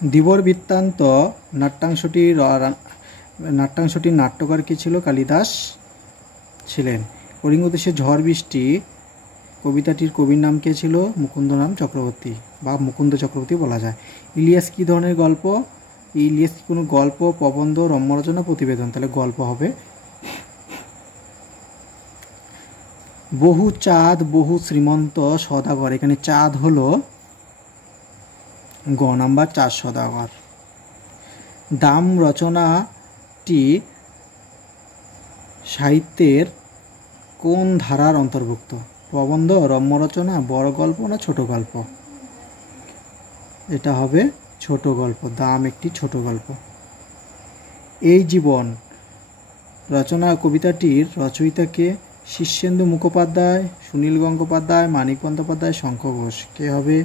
দিবর বৃত্তান্ত নাট্যাংশটির নাট্যকার কে ছিল? কালিদাস ছিলেন। কলিঙ্গ দেশে ঝড় বৃষ্টি কবিতাটির কবির নাম কে ছিল? মুকুন্দরাম চক্রবর্তী বা মুকুন্দ চক্রবর্তী বলা যায়। ইলিয়াস কী ধরনের গল্প? ইলিয়াস কি কোনো গল্প, প্রবন্ধ, রম্যরচনা, প্রতিবেদন? তাহলে গল্প হবে। বহু চাঁদ বহু শ্রীমন্ত সদাগর, এখানে চাঁদ হলো গ নাম্বার, চাঁদ সদাগর। দাম রচনাটি সাহিত্যের কোন ধারার অন্তর্ভুক্ত? প্রবন্ধ, রম্যরচনা, বড় গল্প না ছোট গল্প? এটা হবে ছোট গল্প। দাম একটি ছোট গল্প। এই জীবন রচনা কবিতাটির রচয়িতাকে? শীর্ষেন্দু মুখোপাধ্যায়, সুনীল গঙ্গোপাধ্যায়, মানিক বন্দ্যোপাধ্যায়, শঙ্খ ঘোষ। কে হবে?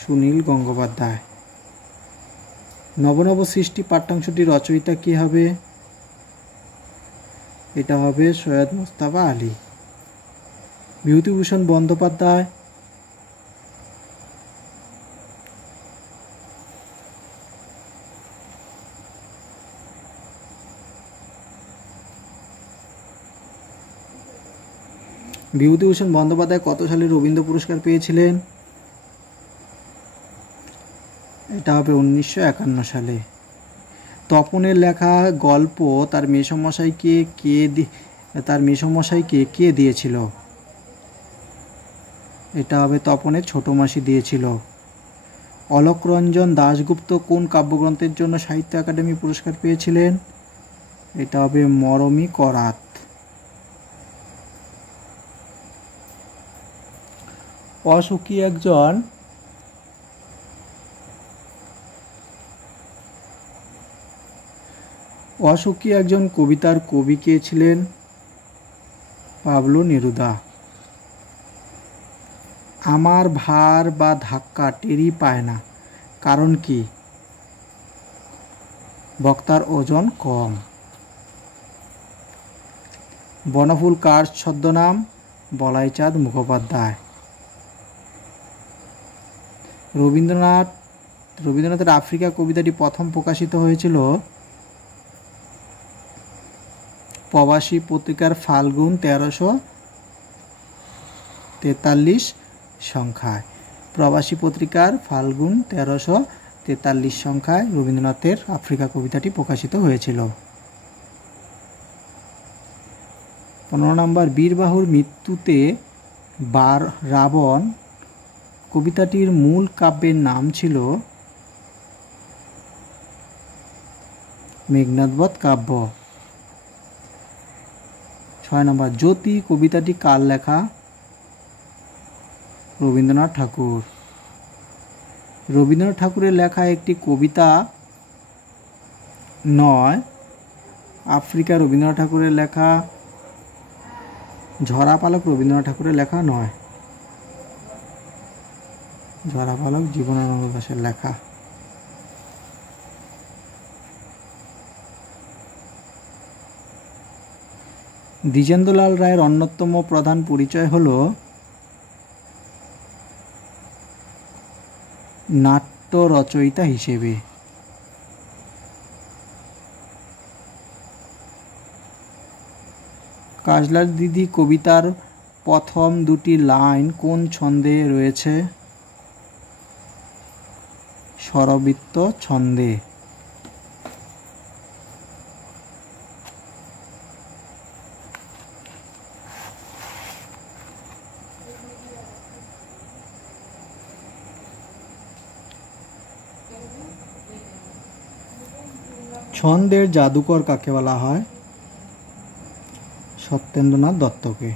সুনীল গঙ্গোপাধ্যায়। নবনব সৃষ্টি পাঠ্যাংশটির রচয়িতা কে হবে? এটা হবে সৈয়দ মুজতবা আলী। বিভূতিভূষণ বন্দ্যোপাধ্যায়, বিভূতিভূষণ বন্দ্যোপাধ্যায় কত সালে রবীন্দ্র পুরস্কার পেয়েছিলেন? এটা হবে 1951 সালে। তপনের লেখা গল্প তার মেসমশাইকে কে দিয়েছিল? এটা হবে তপনের ছোট মাসি দিয়েছিল। অলোকরঞ্জন দাশগুপ্ত কোন কাব্যগ্রন্থের জন্য সাহিত্য একাডেমি পুরস্কার পেয়েছিলেন? এটা হবে মরমী করাত। অশোকী একজন কবিতার কবি কে ছিলেন? Pablo Neruda. আমার ভার বা ধাক্কা টেরই পায় না, কারণ কি? বক্তার ওজন কম। বনফুল কার ছদ্মনাম? বলাইচাঁদ মুখোপাধ্যায়। রবীন্দ্রনাথের আফ্রিকা কবিতাটি প্রথম প্রকাশিত হয়েছিল প্রবাসী পত্রিকার ফাল্গুন 1343 সংখ্যায়। প্রবাসী পত্রিকার ফাল্গুন 1343 সংখ্যায় রবীন্দ্রনাথের আফ্রিকা কবিতাটি প্রকাশিত হয়েছিল। 15 নম্বর, বীরবাহুর মৃত্যুতে রাবণ কবিতাটির মূল কাব্যের নাম ছিল মেঘনাদবধ কাব্য। 6 নম্বর, জ্যোতি কবিতাটি কার লেখা? রবীন্দ্রনাথ ঠাকুর। রবীন্দ্রনাথ ঠাকুরের লেখা একটি কবিতা নয়। আফ্রিকা রবীন্দ্রনাথ ঠাকুরের লেখা। ঝরা পালক রবীন্দ্রনাথ ঠাকুরের লেখা নয়। ঝরা পালক জীবনানন্দ দাশের লেখা। দ্বিজেন্দ্রলাল রায়ের অন্যতম প্রধান পরিচয় হল নাট্য রচয়িতা হিসেবে। কাজলার দিদি কবিতার প্রথম দুটি লাইন কোন ছন্দে রয়েছে? স্বরবৃত্ত ছন্দে। ছন্দের জাদুকর কাকে বলা হয়? সত্যেন্দ্রনাথ দত্তকে।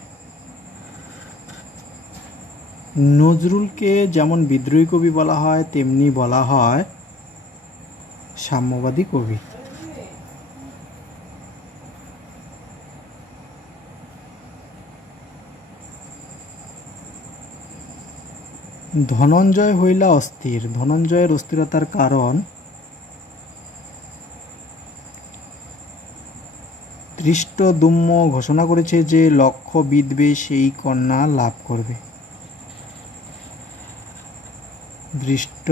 নজরুলকে যেমন বিদ্রোহী কবি বলা হয়, তেমনি বলা হয় সাম্যবাদী কবি। ধনঞ্জয় হইলা অস্থির। ধনঞ্জয়ের অস্থিরতার কারণ? ধৃষ্টদ্যুম্ন ঘোষণা করেছে যে লক্ষ্য বিদবে সেই কন্যা লাভ করবে। দৃষ্ট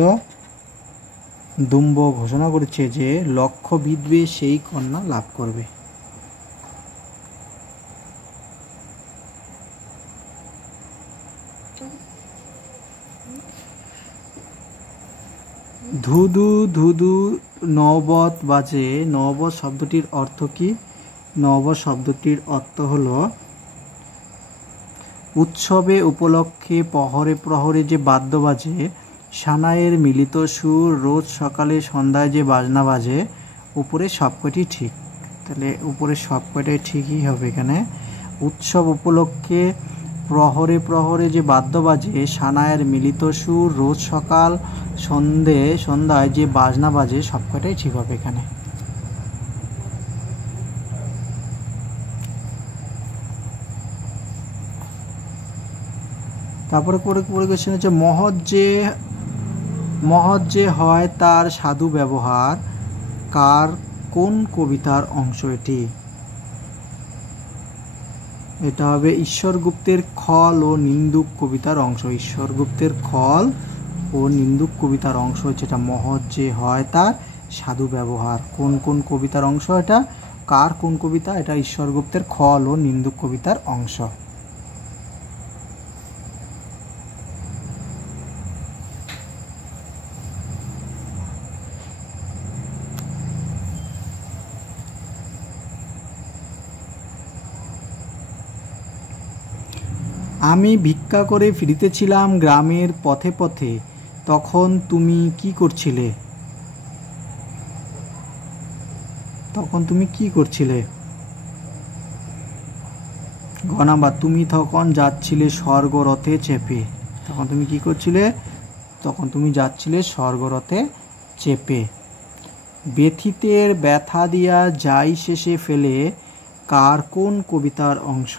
দুম্ব ঘোষণা করেছে যে লক্ষ্য বিদবে সেই কন্যা লাভ করবে। ধুধু ধুধু নবত বাজে। নবত শব্দটির অর্থ কি? নবত শব্দটির অর্থ হলো উৎসবে উপলক্ষে প্রহরে প্রহরে যে বাদ্য বাজে, সানাইয়ের মিলিত সুর, রোজ সকালে সন্ধ্যায় যে বাজনা বাজে। উপরে সবকটি ঠিক, তাহলে উপরে সবকটাই ঠিকই হবে এখানে। উৎসব উপলক্ষে প্রহরে প্রহরে যে বাদ্য বাজে, সানাইয়ের মিলিত সুর, রোজ সকাল সন্ধ্যায় যে বাজনা বাজে, সবকটাই ঠিক হবে এখানে। তারপরে পরে কোশ্চেন হচ্ছে মহৎ যে হয় তার সাধু ব্যবহার, কার কোন কবিতার অংশ এটি? এটা হবে ঈশ্বর গুপ্তের খল ও নিন্দুক কবিতার অংশ। ঈশ্বর গুপ্তের খল ও নিন্দুক কবিতার অংশ হচ্ছে এটা মহৎ যে হয় তার সাধু ব্যবহার। কোন কোন কবিতার অংশ এটা? কার কোন কবিতা? এটা ঈশ্বর গুপ্তের খল ও নিন্দুক কবিতার অংশ। আমি ভিক্ষা করে ফিরিতেছিলাম গ্রামের পথে পথে, তখন তুমি কি করছিলে? তখন তুমি কি করছিলে? গ নাম্বার, তুমি তখন যাচ্ছিলে স্বর্গরথে চেপে। তখন তুমি কি করছিলে? তখন তুমি যাচ্ছিলে স্বর্গরথে চেপে। ব্যথিতের ব্যথা দিয়া যাই শেষে ফেলে, কার কোন কবিতার অংশ?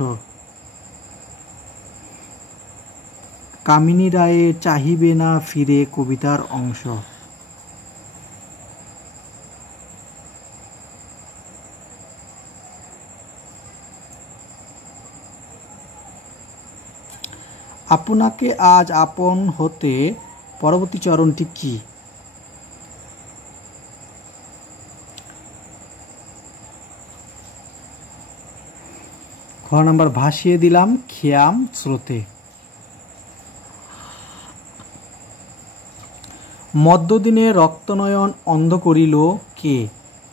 কামিনী রায়ের চাহিবে না ফিরে কবিতার অংশ। আপনাকে আজ আপন হতে পরবর্তী চরণটি কি? খ নাম্বার, ভাসিয়ে দিলাম খেয়াম স্রোতে। মধ্যদিনে রক্তনয়ন অন্ধ করিল কে?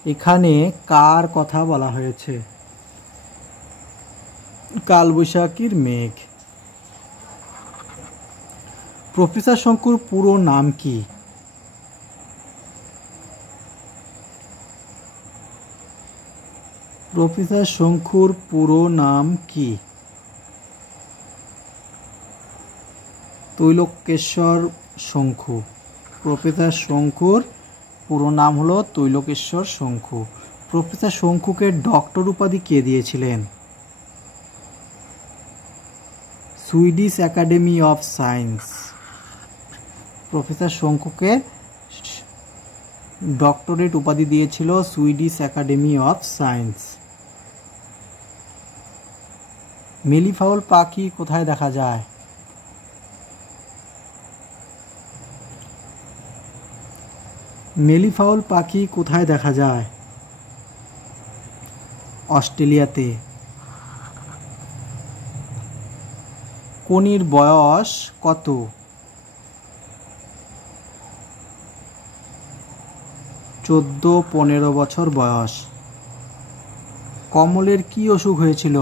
এখানে কার কথা বলা হয়েছে? কালবৈশাখীর মেঘ। প্রফেসর শঙ্কুর পুরো নাম কি? প্রফেসর শঙ্কুর পুরো নাম কি? তৈলকেশ্বর শঙ্কু। প্রফেসর শঙ্কুর পুরো নাম হলো তৈলকেশ্বর শঙ্কু। প্রফেসর শঙ্কুকে ডক্টর উপাধি কে দিয়েছিলেন? Swedish academy of science. Professor শঙ্কুকে ডক্টরেট উপাধি দিয়েছিল সুইডিশ একাডেমি অফ সায়েন্স। মেলিফাউল পাখি কোথায় দেখা যায়? মেলিফাউল পাখি কোথায় দেখা যায়? অস্ট্রেলিয়াতে। কোনির বয়স কত? 14-15 বছর বয়স। কমলের কি অসুখ হয়েছিল?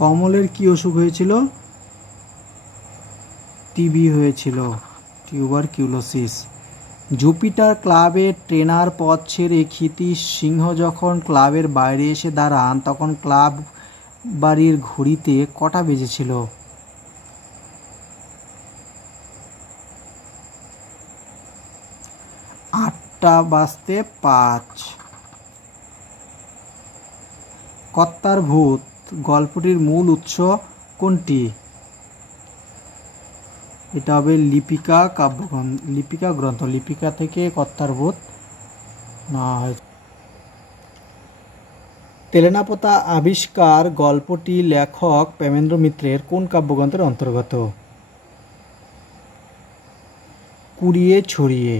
কমলের কি অসুখ হয়েছিল? টিবি হয়েছিল, টিউবারকিউলোসিস। জুপিটার ক্লাবের ট্রেনার পদ ছেড়ে ক্ষিতীশ সিংহ যখন ক্লাবের বাইরে এসে দাঁড়ান, তখন ক্লাব বাড়ির ঘড়িতে কটা বেজেছিল? 8:05। কর্তার ভূত গল্পটির মূল উৎস কোনটি? এটা হবে লিপিকা কাব্যগ্রন্থ, লিপিকা গ্রন্থ। লিপিকা থেকে কর্তার ভূত নেওয়া হয়েছে। তেলেনাপোতা আবিষ্কার গল্পটি লেখক প্রেমেন্দ্র মিত্রের কোন কাব্যগ্রন্থের অন্তর্গত? কুড়িয়ে ছড়িয়ে।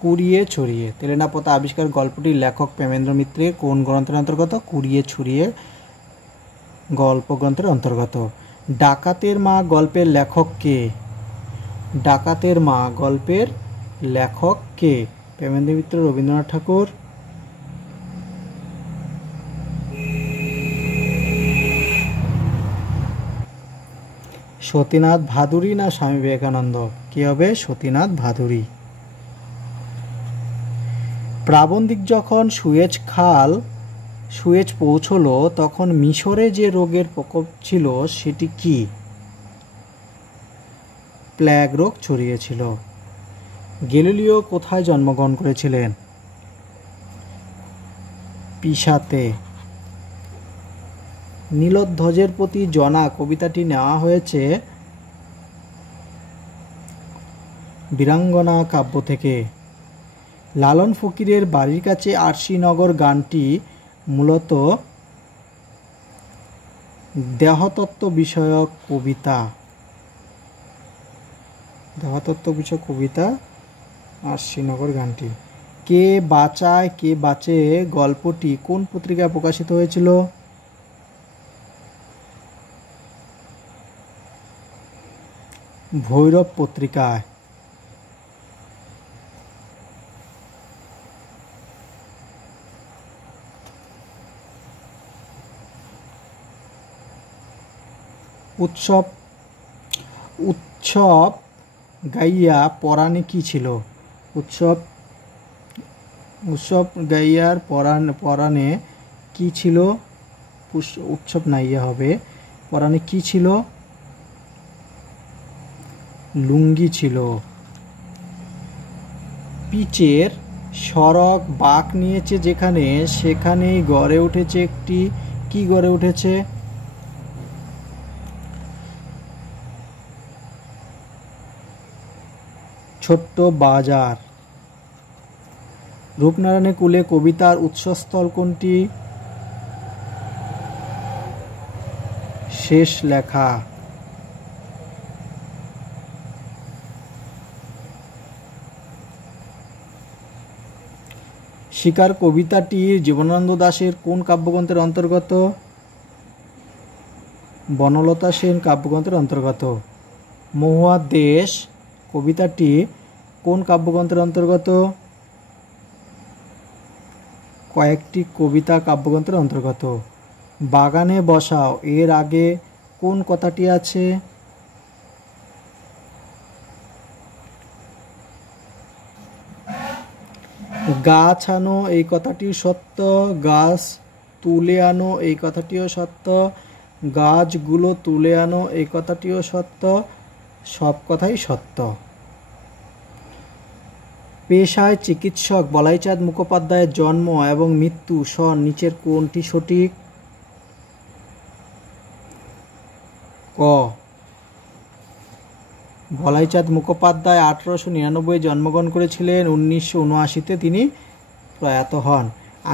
কুড়িয়ে ছড়িয়ে। তেলেনাপোতা আবিষ্কার গল্পটি লেখক প্রেমেন্দ্র মিত্রের কোন গ্রন্থের অন্তর্গত? কুড়িয়ে ছড়িয়ে গল্প গ্রন্থের অন্তর্গত। ডাকাতের মা গল্পের লেখক কে? ডাকাতের মা গল্পের লেখক কে? প্রেমেন্দ্র মিত্র, রবীন্দ্রনাথ ঠাকুর। সতীনাথ ভাদুরী না স্বামী বিবেকানন্দ? কি হবে? সতীনাথ ভাদুরী। প্রাবন্ধিক যখন সুয়েজ পৌঁছলো তখন মিশরে যে রোগের প্রকোপ ছিল সেটি কি? প্লেগ রোগ ছড়িয়েছিল। গ্যালিলিও কোথায় জন্মগ্রহণ করেছিলেন? পিসাতে। নীলধ্বজের প্রতি জনা কবিতাটি নেওয়া হয়েছে বীরাঙ্গনা কাব্য থেকে। লালন ফকিরের বাড়ির কাছে আরশিনগর গানটি মূলত দেহতত্ত্ব বিষয়ক কবিতা। দেহতত্ত্ব বিষয়ক কবিতা আরশিনগর গানটি। কে বাঁচায় কে বাঁচে গল্পটি কোন পত্রিকায় প্রকাশিত হয়েছিল? ভৈরব পত্রিকায়। উৎসব গাইয়া পরাণে কি ছিল? উৎসব গাইয়ার পরাণে কি ছিল? উৎসব নাইয়া হবে। পরাণে কি ছিল? লুঙ্গি ছিল। পিচের সড়ক বাঁক নিয়েছে যেখানে সেখানেই গড়ে উঠেছে একটি কি গড়ে উঠেছে? ছোট্ট বাজার। রূপনারায়ণের কুলে কবিতার উৎসস্থল কোনটি? শেষ লেখা। শিকার কবিতাটি জীবনানন্দ দাশের কোন কাব্যগ্রন্থের অন্তর্গত? বনলতা সেন কাব্যগ্রন্থের অন্তর্গত। মহুয়ার দেশ কবিতাটি কোন কাব্যগ্রন্থের অন্তর্গত? কয়েকটি কবিতা কাব্যগ্রন্থের অন্তর্গত। বাগানে বসাও এর আগে কোন কথাটি আছে? গাছ আনো এই কথাটিও সত্য, গাছ তুলে আনো এই কথাটিও সত্য, গাছগুলো তুলে আনো এই কথাটিও সত্য, সব কথাই সত্য। পেশায় চিকিৎসক বলাইচাঁদ মুখোপাধ্যায়ের জন্ম এবং মৃত্যু সন নিচের কোনটি সঠিক? ক। বলাইচাঁদ মুখোপাধ্যায় 1899 জন্মগ্রহণ করেছিলেন। 1979-তে তিনি প্রয়াত হন।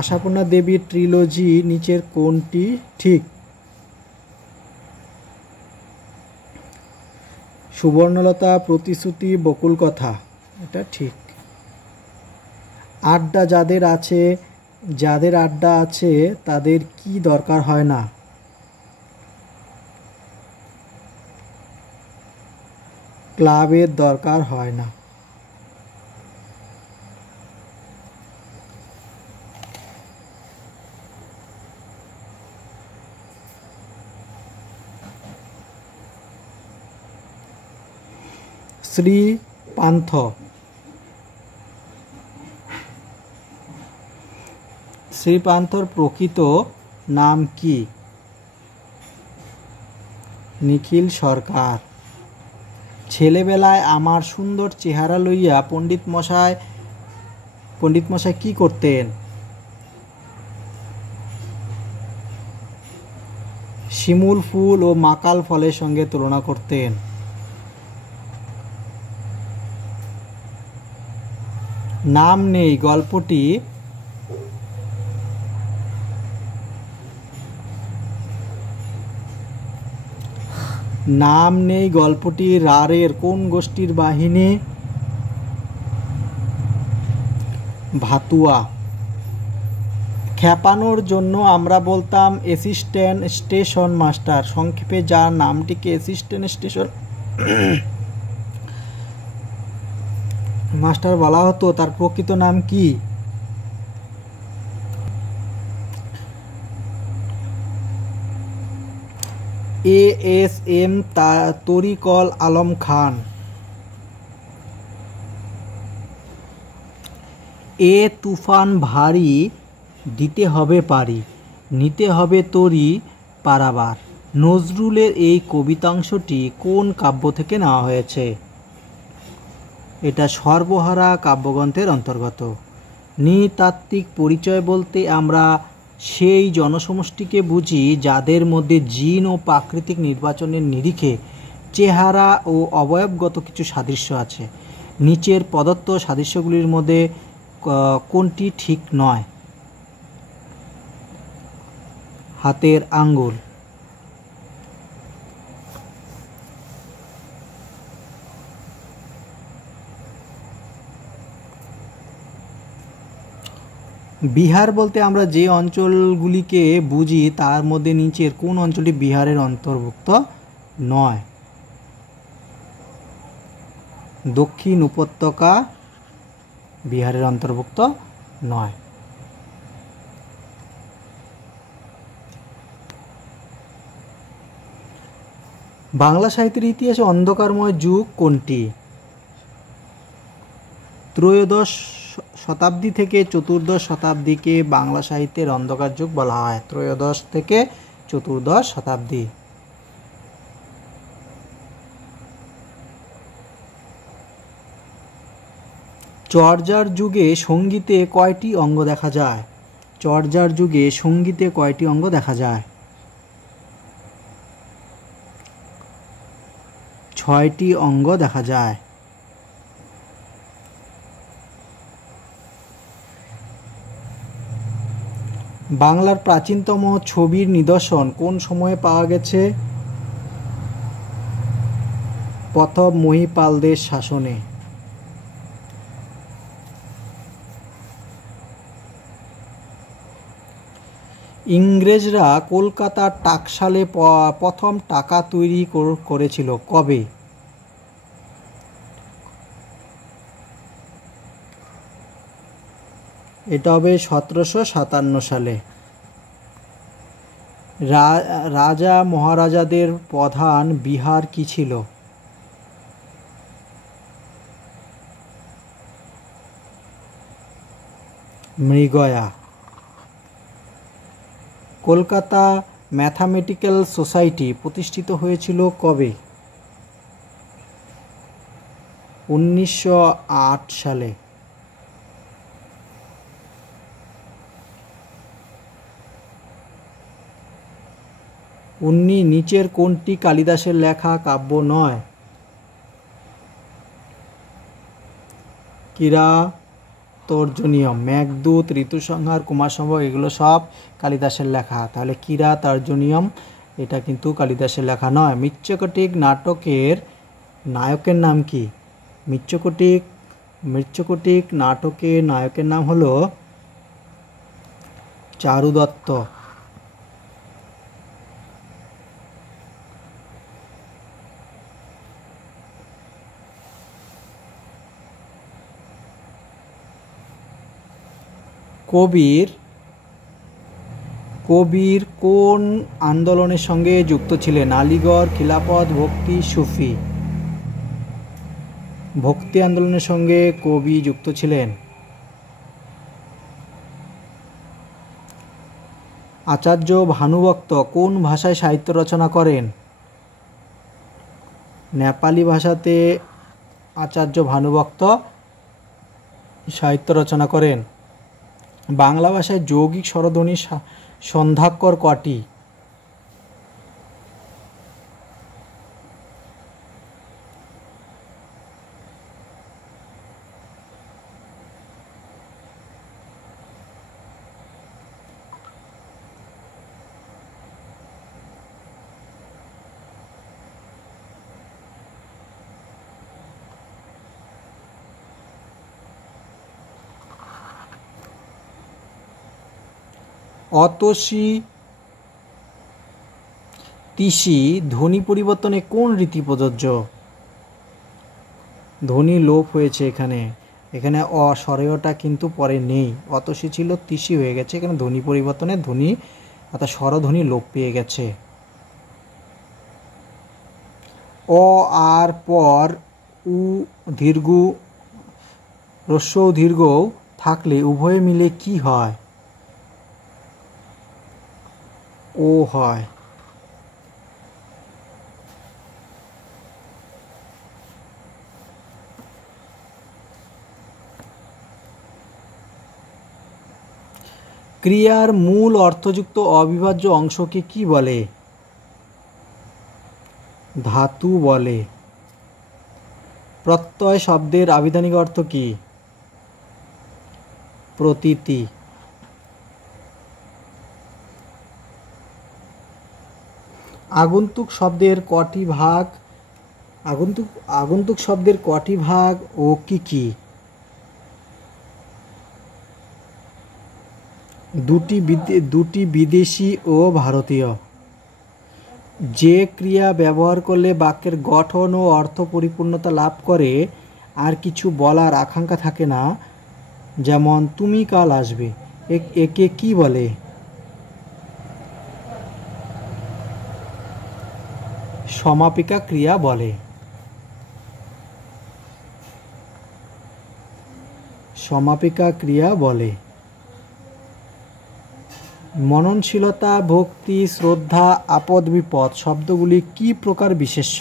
আশাপূর্ণা দেবীর ট্রিলজি নিচের কোনটি ঠিক? সুবর্ণলতা, প্রতিশ্রুতি, বকুল কথা। এটা ঠিক। আড্ডা যাদের আড্ডা আছে তাদের কি দরকার হয় না? ক্লাবের দরকার হয় না। শ্রীপান্থ শ্রীপান্থর প্রকৃত নাম কি? নিখিল সরকার। ছেলেবেলায় আমার সুন্দর চেহারা লইয়া পণ্ডিত মশাই কি করতেন? শিমুল ফুল ও মাকাল ফলের সঙ্গে তুলনা করতেন। নাম নেই গল্পটি নাম নেই গল্পটি রাঢ়ের কোন গোষ্ঠীর বাহিনী? ভাতুয়া। খেপানোর জন্য আমরা বলতাম অ্যাসিস্ট্যান্ট স্টেশন মাস্টার, সংক্ষেপে যার নামটিকে অ্যাসিস্ট্যান্ট স্টেশন মাস্টার বলা হতো তার প্রকৃত নাম কি? ASM তরিকুল আলম খান। এ তুফান ভারী, দিতে হবে পারি, নিতে হবে তরি পারাবার। নজরুলের এই কবিতাংশটি কোন কাব্য থেকে নেওয়া হয়েছে? এটা সর্বহারা কাব্যগ্রন্থের অন্তর্গত। নৃতাত্ত্বিক পরিচয় বলতে আমরা সেই জনসমষ্টিকে বুঝি যাদের মধ্যে জিন ও প্রাকৃতিক নির্বাচনের নিরিখে চেহারা ও অবয়বগত কিছু সাদৃশ্য আছে। নিচের প্রদত্ত সাদৃশ্যগুলির মধ্যে কোনটি ঠিক নয়? হাতের আঙ্গুল। বিহার বলতে আমরা যে অঞ্চলগুলিকে বুঝি তার মধ্যে নিচের কোন অঞ্চলটি বিহারের অন্তর্ভুক্ত নয়? দক্ষিণ উপত্যকা বিহারের অন্তর্ভুক্ত নয়। বাংলা সাহিত্যের ইতিহাসে অন্ধকারময় যুগ কোনটি? ত্রয়োদশ শতাব্দী থেকে চতুর্দশ শতাব্দীকে বাংলা সাহিত্যের অন্ধকার যুগ বলা হয়। ত্রয়োদশ থেকে চতুর্দশ শতাব্দী। চর্যার যুগে সঙ্গীতে কয়টি অঙ্গ দেখা যায়? চর্যার যুগে সঙ্গীতে কয়টি অঙ্গ দেখা যায়? 6টি অঙ্গ দেখা যায়। বাংলার প্রাচীনতম ছবির নিদর্শন কোন সময়ে পাওয়া গেছে? প্রথম মহিপালদের শাসনে। ইংরেজরা কলকাতার টাকশালে প্রথম টাকা তৈরি করেছিল কবে? এটা হবে 1757 সালে। রাজা মহারাজাদের প্রধান বিহার কি ছিল? মৃগয়া। কলকাতা ম্যাথামেটিক্যাল সোসাইটি প্রতিষ্ঠিত হয়েছিল কবে? 1908 সালে। নিচের কোনটি কালিদাসের লেখা কাব্য নয়? কিরাতর্জনীয়ম, মেঘদূত, ঋতুসংহার, কুমারসম্ভব এগুলো সব কালিদাসের লেখা। তাহলে কিরাতর্জনীয়ম এটা কিন্তু কালিদাসের লেখা নয়। মৃচ্ছকটিক নাটকের নায়কের নাম কি? মৃচ্ছকটিক নাটকের নায়কের নাম হলো চারুদত্ত। কবির কোন আন্দোলনের সঙ্গে যুক্ত ছিলেন? আলিগড়, খিলাফত, ভক্তি, সুফি। ভক্তি আন্দোলনের সঙ্গে কবি যুক্ত ছিলেন। আচার্য ভানুভক্ত কোন ভাষায় সাহিত্য রচনা করেন? নেপালি ভাষাতে আচার্য ভানুভক্ত সাহিত্য রচনা করেন। বাংলা ভাষায় যৌগিক স্বরধ্বনি সন্ধ্যাক্ষর কটি? অতসী তিসি ধ্বনি পরিবর্তনে কোন রীতি প্রযোজ্য? ধ্বনি লোপ হয়েছে এখানে, এখানে স্বরেয়টা কিন্তু পরে নেই, অতসী ছিল তিসি হয়ে গেছে, এখানে ধ্বনি পরিবর্তনে ধ্বনি অর্থাৎ স্বরধ্বনি লোপ পেয়ে গেছে। অ আর পর উ দীর্ঘ হ্রস্ব দীর্ঘ থাকলে উভয়ে মিলে কি হয়? ও হয়। ক্রিয়ার মূল অর্থযুক্ত অবিভাজ্য অংশকে কি বলে? ধাতু বলে। প্রত্যয় শব্দের আবিধানিক অর্থ কি? প্রতীতি। আগন্তুক শব্দের কটি ভাগ? আগন্তুক শব্দের কটি ভাগ ও কি কি? দুটি বিদেশি ও ভারতীয়। যে ক্রিয়া ব্যবহার করলে বাক্যের গঠন ও অর্থ পরিপূর্ণতা লাভ করে আর কিছু বলার আকাঙ্ক্ষা থাকে না, যেমন তুমি কাল আসবে, একে কি বলে? সমাপিকা ক্রিয়া বলে। সমাপিকা ক্রিয়া বলে। মননশীলতা, ভক্তি, শ্রদ্ধা, আপদ বিপদ শব্দগুলি কি প্রকার বিশেষ্য?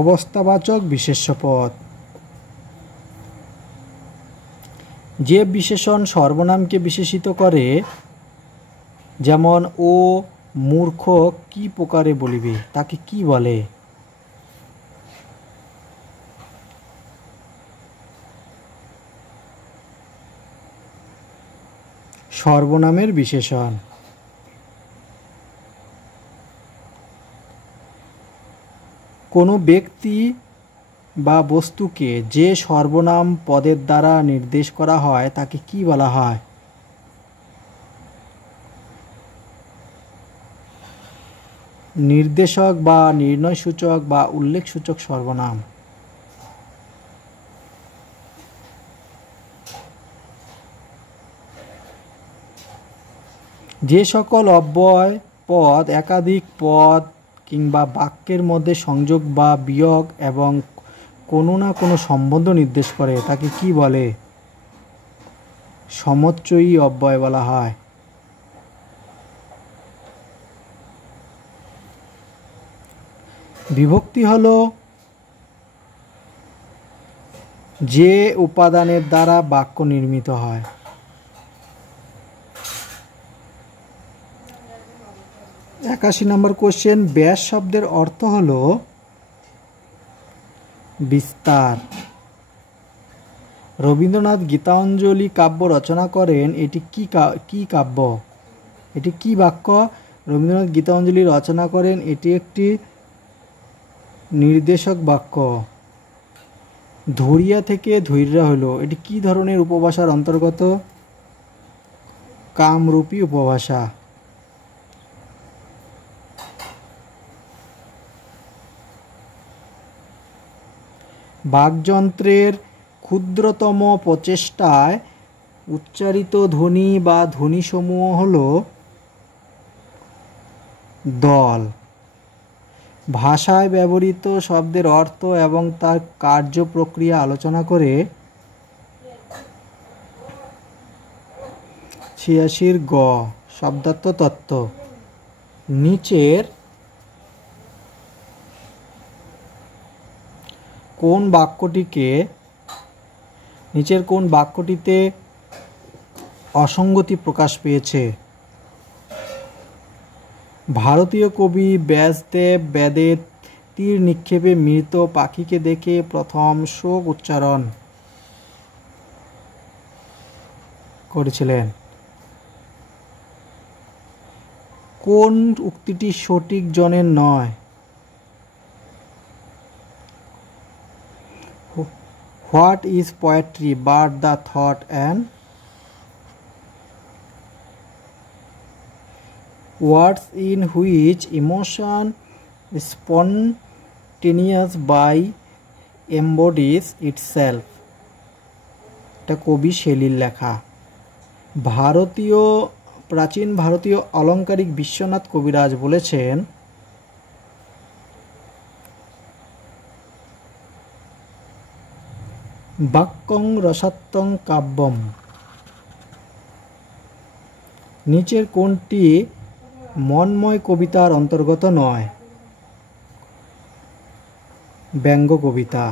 অবস্থাবাচক বিশেষ্য পদ। যে বিশেষণ সর্বনামকে বিশেষিত করে, যেমন ও মূর্খ কি প্রকারে বলিবে, তাকে কি বলে? সর্বনামের বিশেষণ। কোনো ব্যক্তি বা বস্তুকে যে সর্বনাম পদের দ্বারা নির্দেশ করা হয় তাকে কি বলা হয়? নির্দেশক বা নির্ণয়সূচক বা উল্লেখসূচক সর্বনাম। যে সকল অব্যয় পদ একাধিক পদ কিংবা বাক্যের মধ্যে সংযোগ বা বিয়োগ এবং কোনো না কোনো সম্বন্ধ নির্দেশ করে তাকে কি বলে? সমচ্চয়ী অব্যয় বলা হয়। বিভক্তি হলো যে উপাদানের দ্বারা বাক্য নির্মিত হয়। 81 নম্বর কোশ্চেন, ব্যাস শব্দের অর্থ হলো বিস্তার। রবীন্দ্রনাথ গীতাঞ্জলি কাব্য রচনা করেন, এটি কি কাব্য? এটি কি বাক্য? রবীন্দ্রনাথ গীতাঞ্জলি রচনা করেন, এটি একটি নির্দেশক বাক্য। ধৈর্যা থেকে ধৈর্য হলো, এটি কি ধরনের উপভাষার অন্তর্গত? কামরূপী উপভাষা। বাকযন্ত্রের ক্ষুদ্রতম প্রচেষ্টায় উচ্চারিত ধ্বনি বা ধ্বনিসমূহ হল দল। ভাষায় ব্যবহৃত শব্দের অর্থ এবং তার কার্য প্রক্রিয়া আলোচনা করে 86 গ শব্দার্থ তত্ত্ব। নিচের কোন বাক্যটিতে অসঙ্গতি প্রকাশ পেয়েছে? ভারতীয় কবি ব্যাসদেব বেদের তীর নিক্ষেপে মৃত পাখিকে দেখে প্রথম শোক উচ্চারণ করেছিলেন। কোন উক্তিটি সঠিক জনের নয়? What is poetry but the thought and words in which emotion spontaneous by embodies itself. এটা কবি শেলির লেখা। প্রাচীন ভারতীয় অলংকারিক বিশ্বনাথ কবিরাজ বলেছেন, বাক্যং রসাত্মং কাব্যম। নিচের কোনটি মনময় কবিতার অন্তর্গত নয়? ব্যঙ্গ কবিতা।